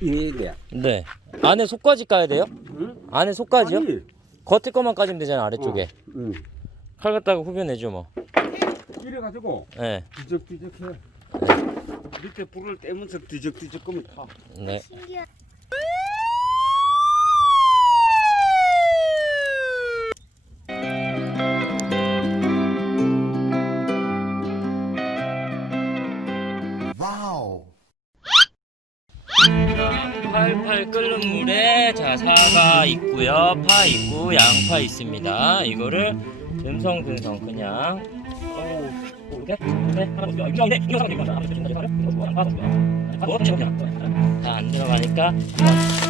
이래. 네. 안에 속까지 까야 돼요? 응? 안에 속까지요? 아니, 겉에 것만 까지면 되잖아 아래쪽에. 어, 응. 칼 갖다가 후벼내죠 뭐. 이래 가지고 네. 뒤적뒤적해. 밑에 불을 떼면서 뒤적뒤적 끄면 타. 네. 와우. 팔팔 끓는 물에 자 사과 있고요, 파 있고 양파 있습니다. 이거를 듬성듬성 그냥 다안 들어가니까 한번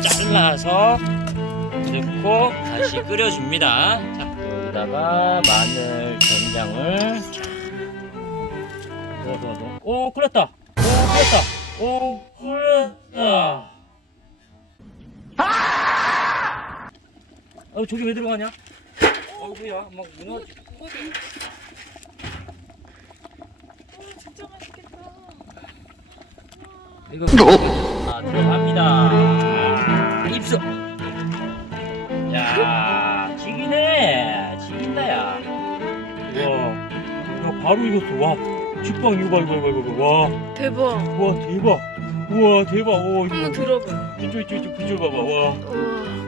잘라서 넣고 다시 끓여줍니다. 자 여기다가 마늘 된장을 넣어 넣어 넣어. 오 끓였다. 오 끓였다. 오 어 저기 왜 들어가냐? 어이구야 막 무너지. 진짜 맛있겠다. 이거 아, 들어갑니다. 입수. 야 지기네 지긴다 야. 와, 야 바로 익었어. 와, 식빵 이거 봐 이거 이거 이거 와, 대박. 와 대박. 우와 대박. 오 한번 들어봐. 이쪽 이쪽 이쪽 비주얼 봐봐. 와. 우와.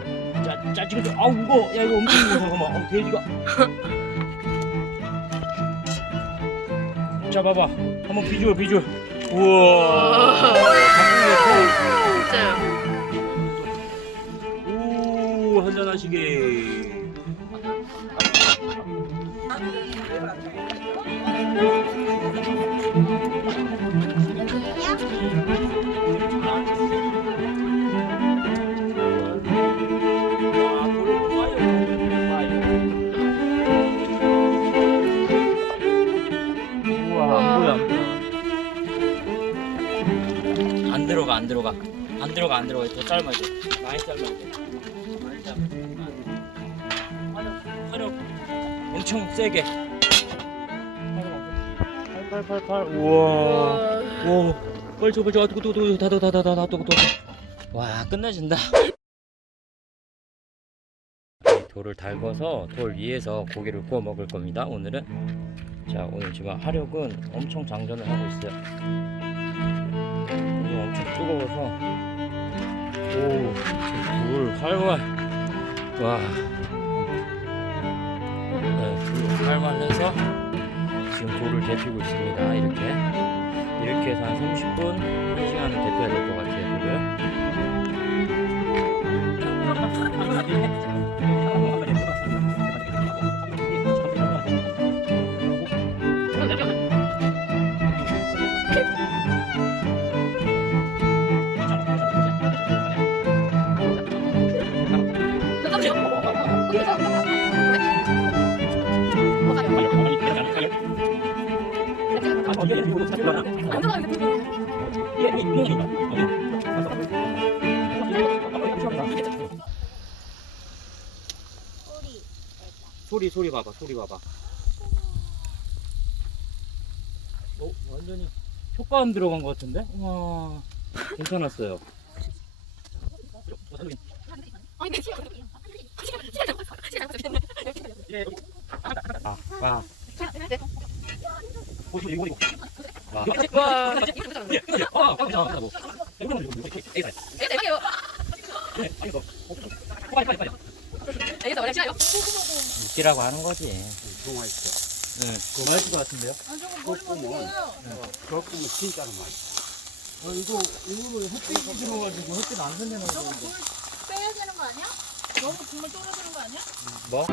자, 자 지금 좀 아우 무거. 야 이거 엄청 무거. 잠깐만. 어, 돼지가. 자 봐봐. 한번 비주얼 비주얼. 우와. 진짜요. 오 한잔 하시게. 안 들어가 안 들어가. 안 들어가 안 들어가. 더 짧아야 돼. 많이 짧아야 돼. 많이 짧아. 화력 화력 엄청 세게. 팔팔팔팔. 우와. 빨리 두고 두고 두고 다다다다다 두고 와 끝내준다. 돌을 달궈서 돌 위에서 고기를 구워 먹을 겁니다. 오늘은 자 오늘 지금 화력은 엄청 장전을 하고 있어요. 이거 엄청 뜨거워서. 오불 활활 와. 네, 불 활활 해서 지금 돌을 데피고 있습니다. 이렇게. 이렇게 해서 한 30분 1시간은 데펴야 될 것 같아요 돌을 소리 소리 봐봐 소리 봐봐 어 완전히 효과음 들어간 것 같은데 와 괜찮았어요 아, 아. 이거, 이거. 와. 와. 아, 깜짝이야, 깜짝이야. 이거는 이거, 이거, 이거. 아니, 이거. 빨리, 빨리, 빨리. 웃기라고 하는 거지. 있어. 네. 그거 맛있을 것 같은데요? 그거 보면 진짜로 맛있어. 어, 이거, 이거를 햇빛이 들어가지고 햇빛 안 선대는 거. 빼야 되는 거 아니야? 너무 국물 떨어지는 거 아니야? 뭐?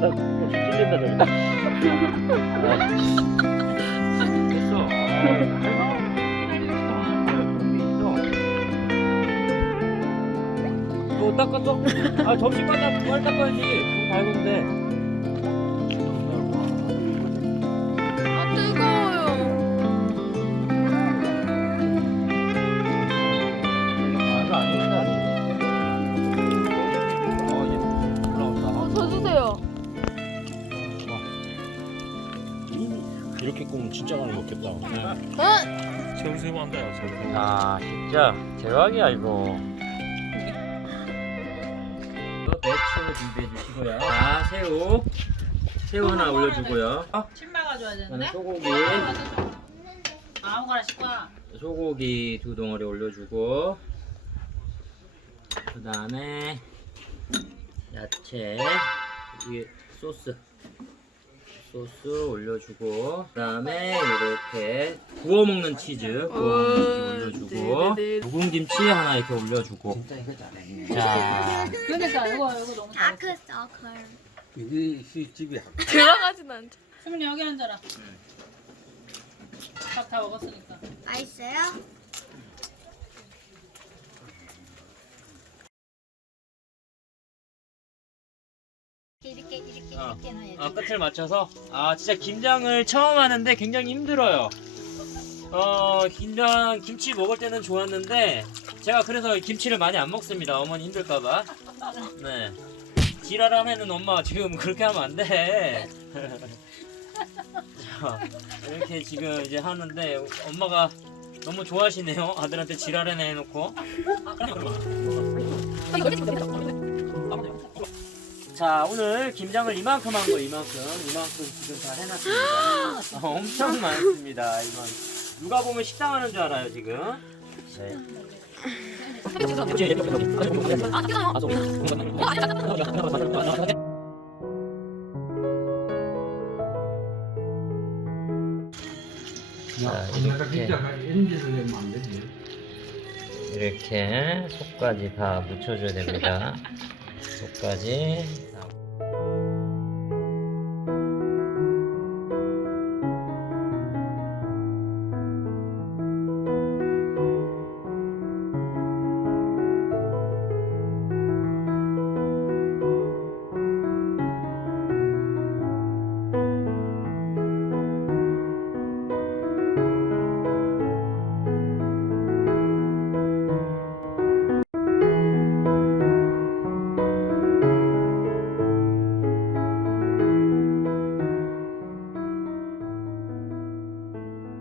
그러다 찔린다 저기다. 됐어. 너 닦았어? 아 점심 끝나 빨리 닦아야지. 그거 달건데. 진짜 많이 먹겠다. 어? 새우 새우 한다요, 새우새우. 아 진짜 대박이야 이거 이거 배추 준비해 주시고요 자 새우 새우 하나 올려주고요 어? 침 막아줘야 그다음에 되는데? 소고기 아무거나 씻고 와. 소고기 두 덩어리 올려주고 그 다음에 야채 위에 소스 소스 올려주고 그 다음에 이렇게 구워 먹는 치즈 구워 먹는 치즈 올려주고 묵은 김치 하나 이렇게 올려주고 진짜 이거 잘했네. 자 그러니까 이거 이거 너무 잘했어. 다크 서클. 이게 시 집이 학- 들어가진 않죠. 수민이 여기 앉아라. 밥 다 먹었으니까. 맛있어요? 이렇게 이렇게 어. 이렇게 넣어야 돼. 어, 끝을 맞춰서 아 진짜 김장을 처음 하는데 굉장히 힘들어요. 어 김장 김치 먹을 때는 좋았는데 제가 그래서 김치를 많이 안 먹습니다. 어머니 힘들까봐. 네. 지랄하면은 엄마 지금 그렇게 하면 안 돼. 자, 이렇게 지금 이제 하는데 엄마가 너무 좋아하시네요. 아들한테 지랄을 해놓고. 자 오늘 김장을 이만큼 한 거 이만큼. 이만큼 지금 다 해놨습니다. 어, 엄청 많습니다 이만 누가 보면 식당 하는 줄 알아요 지금. 네. 자 이렇게. 이렇게 속까지 다 묻혀줘야 됩니다. 속까지 you